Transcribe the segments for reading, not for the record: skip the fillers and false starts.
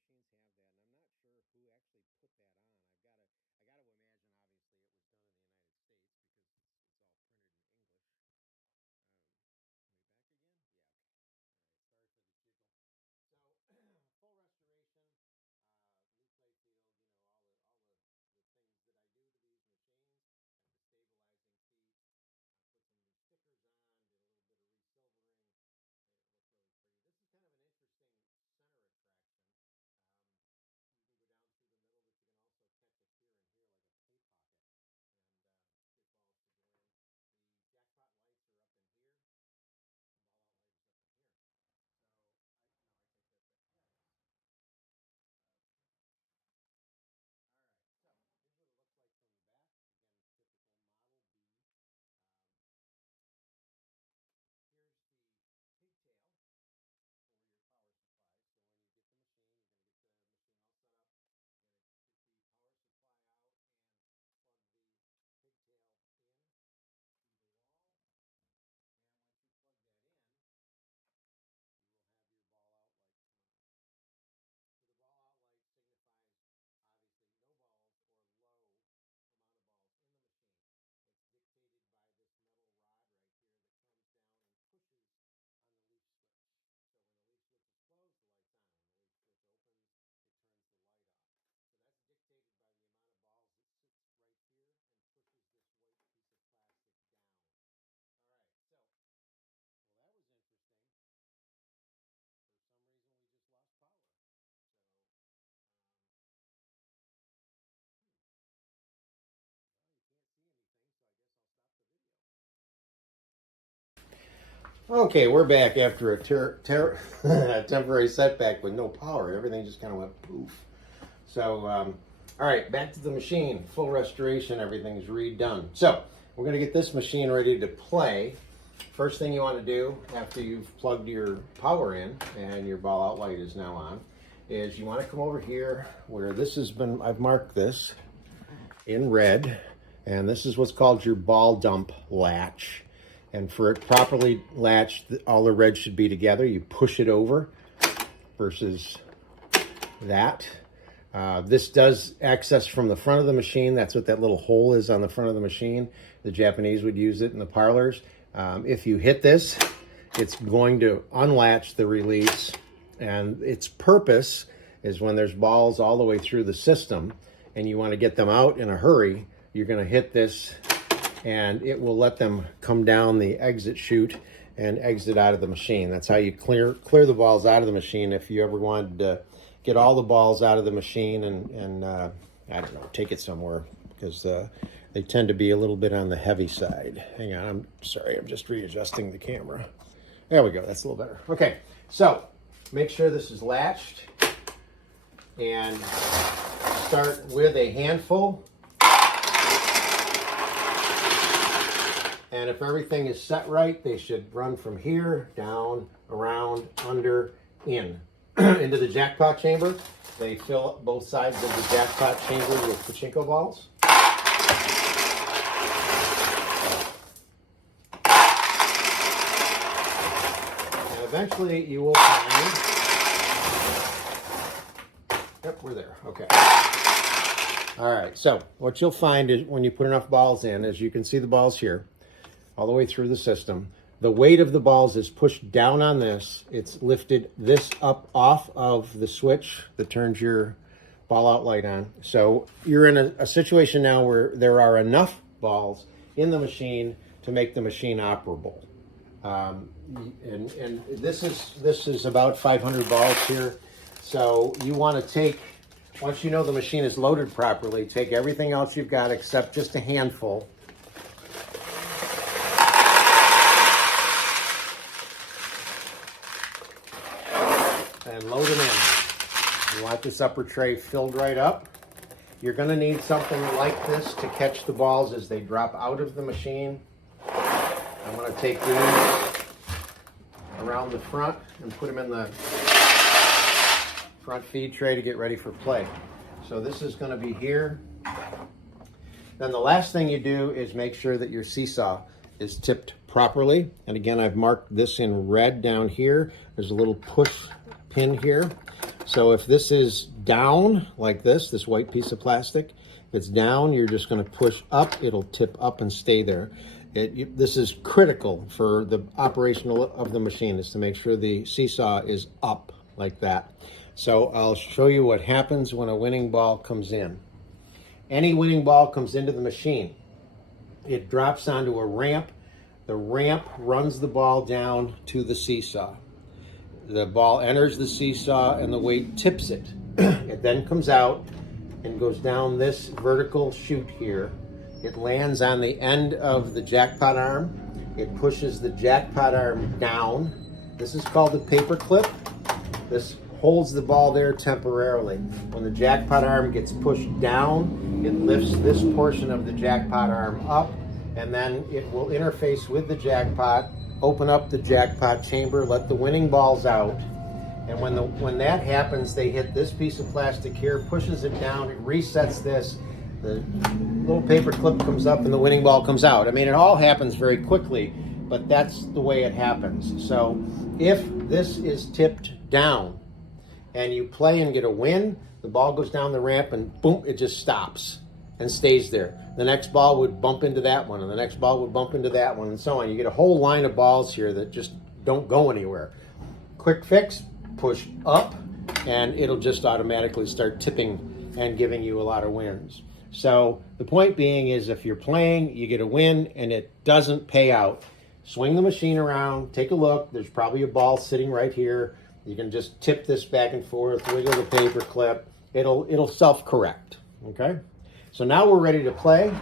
machines have that, and I'm not sure who actually put that on. I got to imagine, obviously, it was done in the United States because it's all printed in English. Are we back again? Yeah. Okay. All right. Sorry for the jiggle. So, full restoration, new play field. The things that I do to these machines. Got the stabilizing teeth. Put some new stickers on. Did a little bit of resilvering. Made it look really pretty. This is kind of an interesting center attraction. Um, you can go down through the middle, but you can also catch it here and here like a tape pocket and get balls to go in. The jackpot lights are up in here. The ball out light is up in here. So I think that yeah, that's all right. So here's what it looks like from the back. Again, typical Model B. Um, here's the pigtail for your power supply. So when you get the machine, you're going to get the machine all set up. You're going to get the power supply out and plug the pigtail in to the wall. And once you plug that in, you will have your ball out light come on. So the ball out light signifies obviously no balls or low amount of balls in the machine. It's dictated by this metal rod right here that comes down and pushes on the leaf switch. So when the leaf switch is closed, the light's on. When the leaf switch opens, it turns the light off. So that's dictated by the amount of balls that sits right here and pushes this white piece of plastic down. All right, so, well, that was interesting. For some reason, we just lost power. So, well, you can't see anything, so I guess I'll stop the video. Okay, we're back after a temporary setback with no power. Everything just kind of went poof. So, all right, back to the machine. Full restoration, everything's redone. So, we're going to get this machine ready to play. First thing you want to do after you've plugged your power in and your ball out light is now on is you want to come over here where this has been, I've marked this in red, and this is what's called your ball dump latch. And for it properly latched, all the red should be together. You push it over versus that. This does access from the front of the machine. That's what that little hole is on the front of the machine. The Japanese would use it in the parlors. If you hit this, it's going to unlatch the release. And its purpose is when there's balls all the way through the system and you want to get them out in a hurry, you're going to hit this and it will let them come down the exit chute and exit out of the machine. That's how you clear the balls out of the machine if you ever wanted to get all the balls out of the machine and I don't know, take it somewhere because they tend to be a little bit on the heavy side. Hang on, I'm sorry, I'm just readjusting the camera. There we go, that's a little better. Okay, so make sure this is latched and start with a handful. And if everything is set right, they should run from here, down, around, under, in. Into the jackpot chamber. They fill up both sides of the jackpot chamber with pachinko balls. And eventually you will find... Yep, we're there. Okay. All right, so what you'll find is when you put enough balls in, as you can see the balls here, all the way through the system, the weight of the balls is pushed down on this. It's lifted this up off of the switch that turns your ball out light on. So you're in a situation now where there are enough balls in the machine to make the machine operable. And this is about 500 balls here. So you want to take, once you know the machine is loaded properly, take everything else you've got except just a handful. And load them in. You want this upper tray filled right up. You're going to need something like this to catch the balls as they drop out of the machine. I'm going to take these around the front and put them in the front feed tray to get ready for play. So this is going to be here. Then the last thing you do is make sure that your seesaw is tipped properly. And again, I've marked this in red down here. There's a little push pin here. So if this is down like this white piece of plastic, if it's down, you're just going to push up. It'll tip up and stay there. This is critical for the operation of the machine, is to make sure the seesaw is up like that. So I'll show you what happens when a winning ball comes in. Any winning ball comes into the machine. It drops onto a ramp. The ramp runs the ball down to the seesaw. The ball enters the seesaw and the weight tips it. It then comes out and goes down this vertical chute here. It lands on the end of the jackpot arm. It pushes the jackpot arm down. This is called the paper clip. This holds the ball there temporarily. When the jackpot arm gets pushed down, it lifts this portion of the jackpot arm up, and then it will interface with the jackpot, open up the jackpot chamber, let the winning balls out. And when that happens, they hit this piece of plastic here, pushes it down, it resets this, the little paper clip comes up and the winning ball comes out. I mean, it all happens very quickly, but that's the way it happens. So if this is tipped down and you play and get a win, the ball goes down the ramp and boom, it just stops and stays there. The next ball would bump into that one, and the next ball would bump into that one, and so on. You get a whole line of balls here that just don't go anywhere. Quick fix, push up, and it'll just automatically start tipping and giving you a lot of wins. So the point being is, if you're playing, you get a win and it doesn't pay out, swing the machine around, take a look. There's probably a ball sitting right here. You can just tip this back and forth, wiggle the paper clip. It'll self-correct, okay? So now we're ready to play.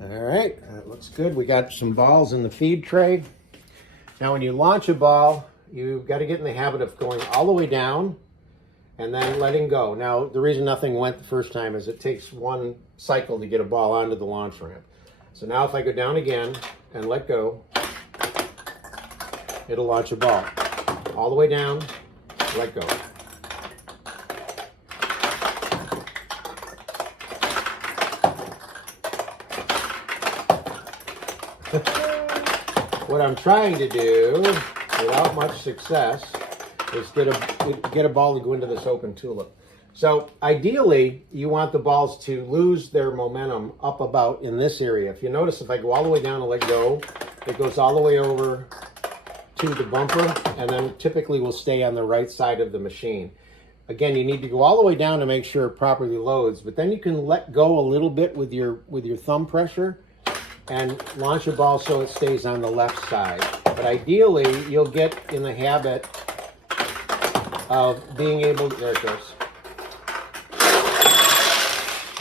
All right, that looks good. We got some balls in the feed tray. Now when you launch a ball, you've got to get in the habit of going all the way down and then letting go. Now, the reason nothing went the first time is it takes one cycle to get a ball onto the launch ramp. So now if I go down again and let go, it'll launch a ball. All the way down, let go. What I'm trying to do, without much success, is get a ball to go into this open tulip. So ideally, you want the balls to lose their momentum up about in this area. If you notice, if I go all the way down and let go, it goes all the way over to the bumper, and then typically will stay on the right side of the machine. Again, you need to go all the way down to make sure it properly loads, but then you can let go a little bit with your thumb pressure and launch a ball so it stays on the left side. But ideally, you'll get in the habit of being able to, there it goes.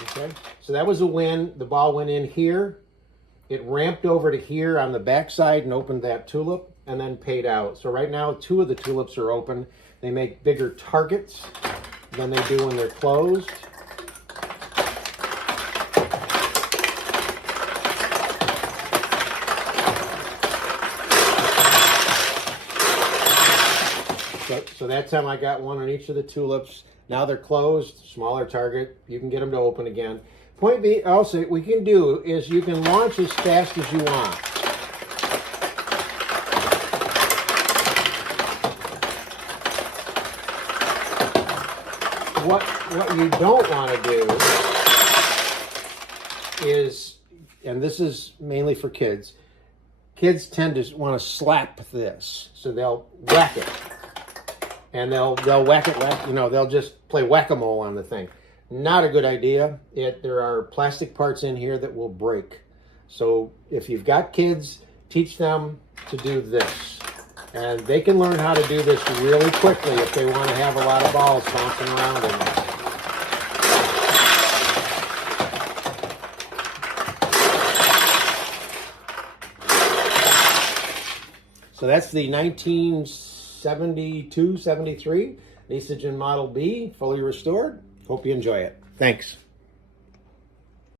Okay, so that was a win. The ball went in here. It ramped over to here on the back side and opened that tulip and then paid out. So right now, 2 of the tulips are open. They make bigger targets than they do when they're closed. So that time I got one on each of the tulips. Now they're closed, smaller target. You can get them to open again. Point B, also, what we can do is you can launch as fast as you want. What you don't want to do is, and this is mainly for kids, kids tend to want to slap this. So they'll whack it. And they'll whack it, they'll just play whack-a-mole on the thing. Not a good idea. There are plastic parts in here that will break. So if you've got kids, teach them to do this. And they can learn how to do this really quickly if they want to have a lot of balls bouncing around in there. So that's the 1972, 73 Nisogen Model B, fully restored. Hope you enjoy it. Thanks.